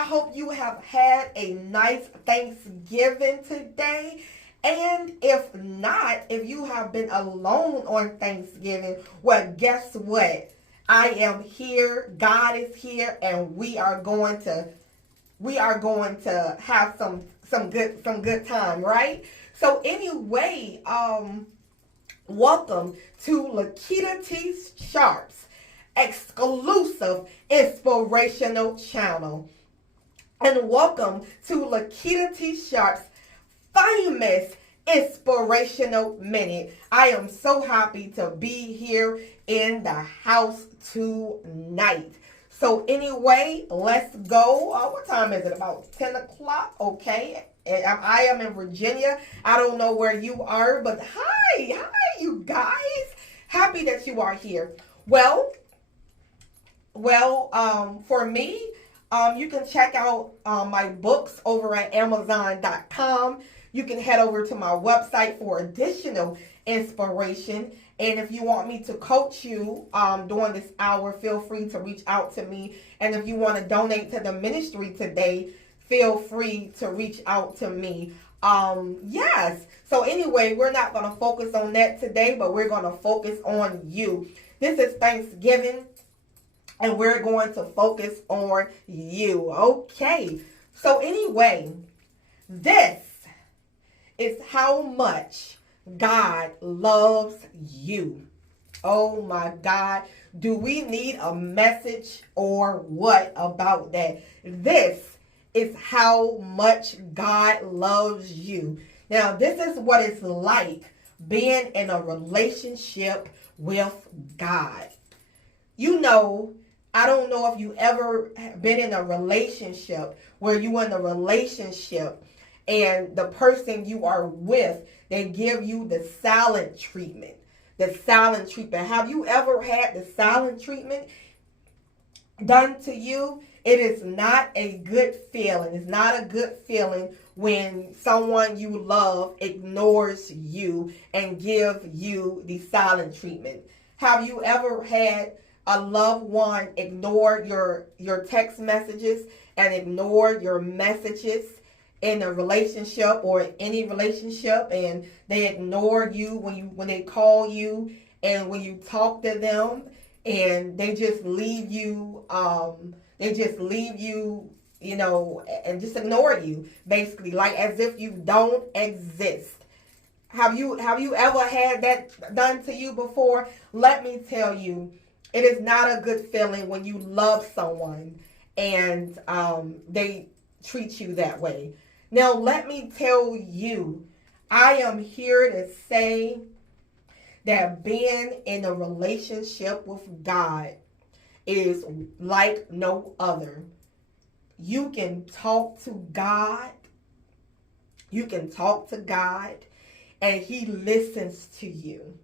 I hope you have had a nice Thanksgiving today. And if not, if you have been alone on Thanksgiving, well, guess what? I am here, God is here, and we are going to have some good time, right? So anyway, welcome to Lakitatsharpe's exclusive inspirational channel. And welcome to Lakitatsharpe's famous inspirational minute. I am so happy to be here in the house tonight. So anyway, let's go. What time is it? About 10 o'clock? Okay. And I am in Virginia. I don't know where you are, but hi, you guys. Happy that you are here. For me, you can check out my books over at Amazon.com. You can head over to my website for additional inspiration. And if you want me to coach you during this hour, feel free to reach out to me. And if you want to donate to the ministry today, feel free to reach out to me. Yes. So anyway, we're not going to focus on that today, but we're going to focus on you. This is Thanksgiving, and we're going to focus on you. Okay. So anyway, this is how much God loves you. Oh my God. Do we need a message or what about that? This is how much God loves you. Now, this is what it's like being in a relationship with God. You know, I don't know if you ever been in a relationship where you in a relationship and the person you are with, they give you the silent treatment. The silent treatment. Have you ever had the silent treatment done to you? It is not a good feeling. It's not a good feeling when someone you love ignores you and give you the silent treatment. Have you ever had a loved one ignore your text messages and ignore your messages in a relationship or any relationship, and they ignore you when they call you and when you talk to them, and they just leave you and just ignore you, basically, like as if you don't exist. Have you ever had that done to you before? Let me tell you, it is not a good feeling when you love someone and they treat you that way. Now, let me tell you, I am here to say that being in a relationship with God is like no other. You can talk to God. You can talk to God, and He listens to you.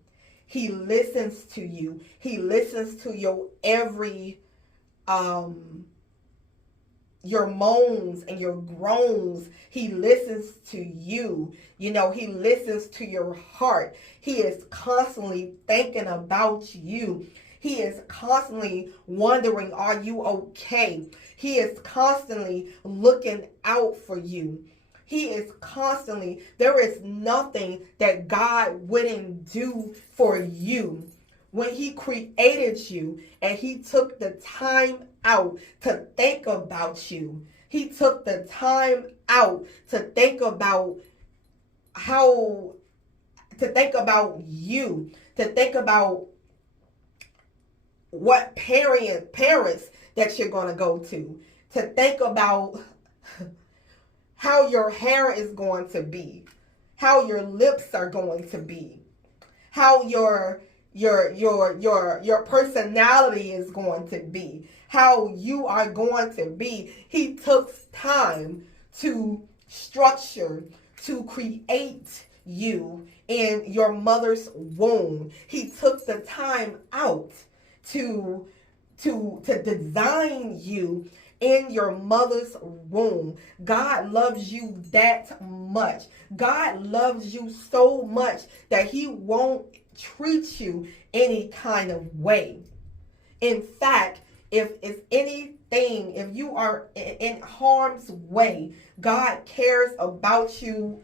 He listens to you. He listens to your every your moans and your groans. He listens to you. You know, He listens to your heart. He is constantly thinking about you. He is constantly wondering, are you okay? He is constantly looking out for you. He is constantly, there is nothing that God wouldn't do for you. When He created you and He took the time out to think about you. He took the time out to think about you, to think about what parents that you're going to go to think about how your hair is going to be, how your lips are going to be, how your personality is going to be, how you are going to be. He took time to structure, to create you in your mother's womb. He took the time out to design you in your mother's womb. God loves you that much. God loves you so much that He won't treat you any kind of way. In fact, if it's anything, if you are in harm's way, God cares about you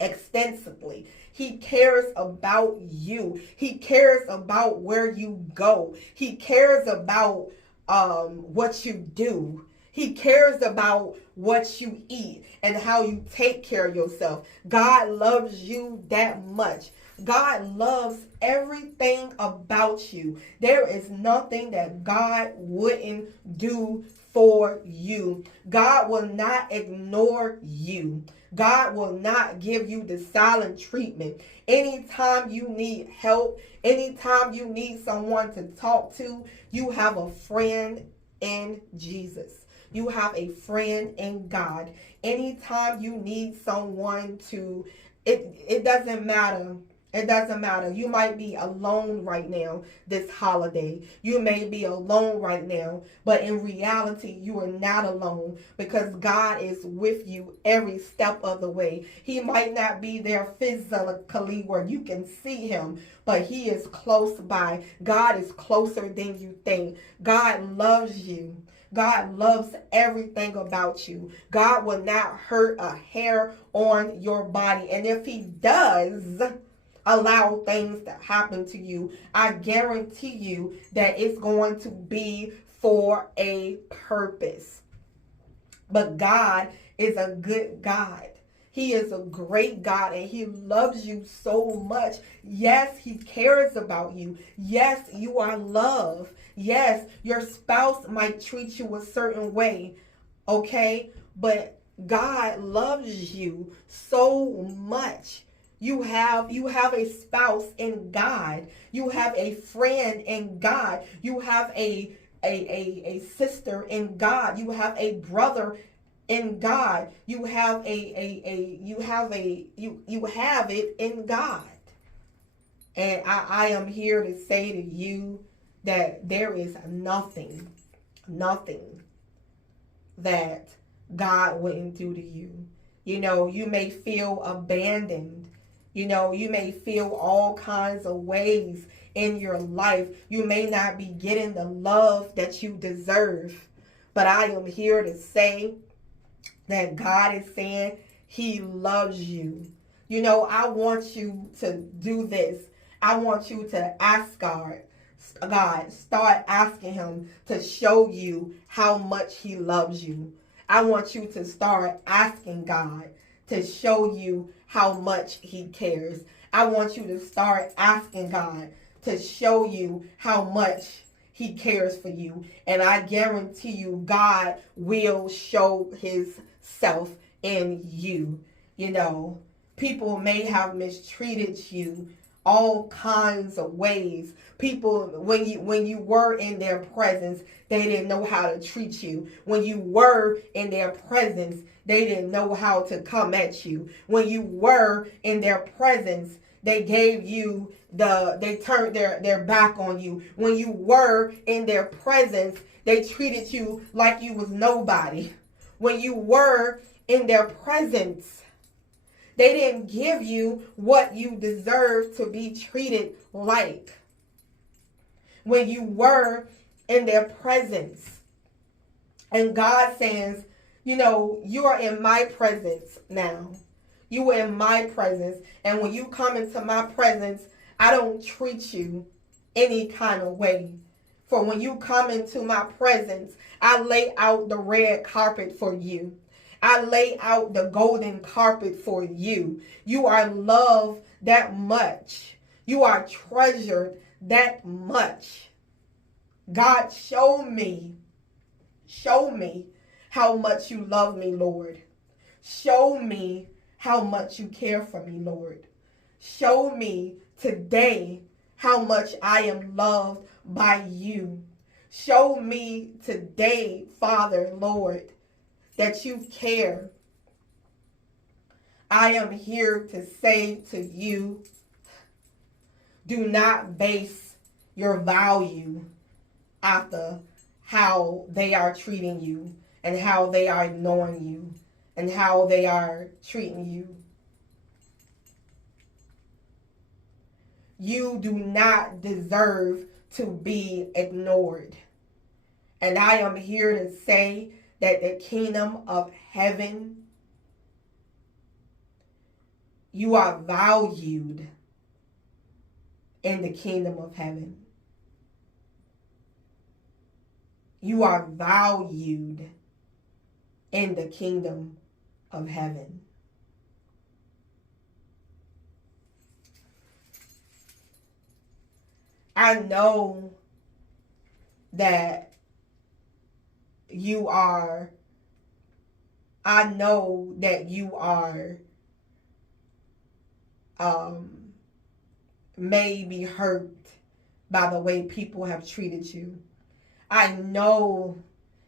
extensively. He cares about you. He cares about where you go. He cares about what you do. He cares about what you eat and how you take care of yourself. God loves you that much. God loves everything about you. There is nothing that God wouldn't do for you. God will not ignore you. God will not give you the silent treatment. Anytime you need help, anytime you need someone to talk to, you have a friend in Jesus. You have a friend in God. Anytime you need someone to, it doesn't matter. It doesn't matter. You might be alone right now this holiday. You may be alone right now, but in reality, you are not alone because God is with you every step of the way. He might not be there physically where you can see him, but he is close by. God is closer than you think. God loves you. God loves everything about you. God will not hurt a hair on your body. And if he does allow things to happen to you, I guarantee you that it's going to be for a purpose. But God is a good God. He is a great God and he loves you so much. Yes, he cares about you. Yes, you are loved. Yes, your spouse might treat you a certain way, okay? But God loves you so much. You have a spouse in God. You have a friend in God. You have a sister in God. You have a brother in God. You have you have it in God. And I am here to say to you that there is nothing that God wouldn't do to you. You know, you may feel abandoned. You know, you may feel all kinds of ways in your life. You may not be getting the love that you deserve. But I am here to say that God is saying he loves you. You know, I want you to do this. I want you to ask God, start asking him to show you how much he loves you. I want you to start asking God to show you how much he cares. I want you to start asking God to show you how much he cares for you. And I guarantee you, God will show himself in you. You know, people may have mistreated you all kinds of ways. People, when you were in their presence, they didn't know how to treat you. When you were in their presence, they didn't know how to come at you. When you were in their presence, they gave you they turned their back on you. When you were in their presence, they treated you like you was nobody. When you were in their presence, they didn't give you what you deserve to be treated like. When you were in their presence. And God says, you know, you are in my presence now. You are in my presence. And when you come into my presence, I don't treat you any kind of way. For when you come into my presence, I lay out the red carpet for you. I lay out the golden carpet for you. You are loved that much. You are treasured that much. God, show me how much you love me, Lord. Show me how much you care for me, Lord. Show me today how much I am loved by you. Show me today, Father, Lord, that you care. I am here to say to you, do not base your value after how they are treating you and how they are ignoring you and how they are treating you. You do not deserve to be ignored. And I am here to say that the kingdom of heaven, you are valued in the kingdom of heaven. You are valued in the kingdom of heaven. I know that you are, maybe hurt by the way people have treated you. I know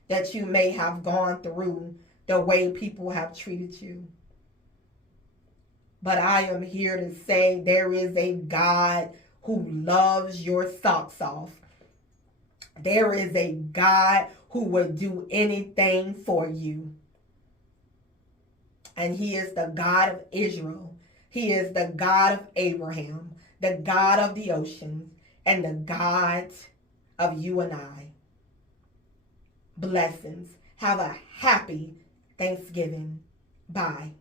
that you may have gone through the way people have treated you. But I am here to say there is a God who loves your socks off. There is a God who would do anything for you. And he is the God of Israel. He is the God of Abraham, the God of the oceans, and the God of you and I. Blessings. Have a happy Thanksgiving. Bye.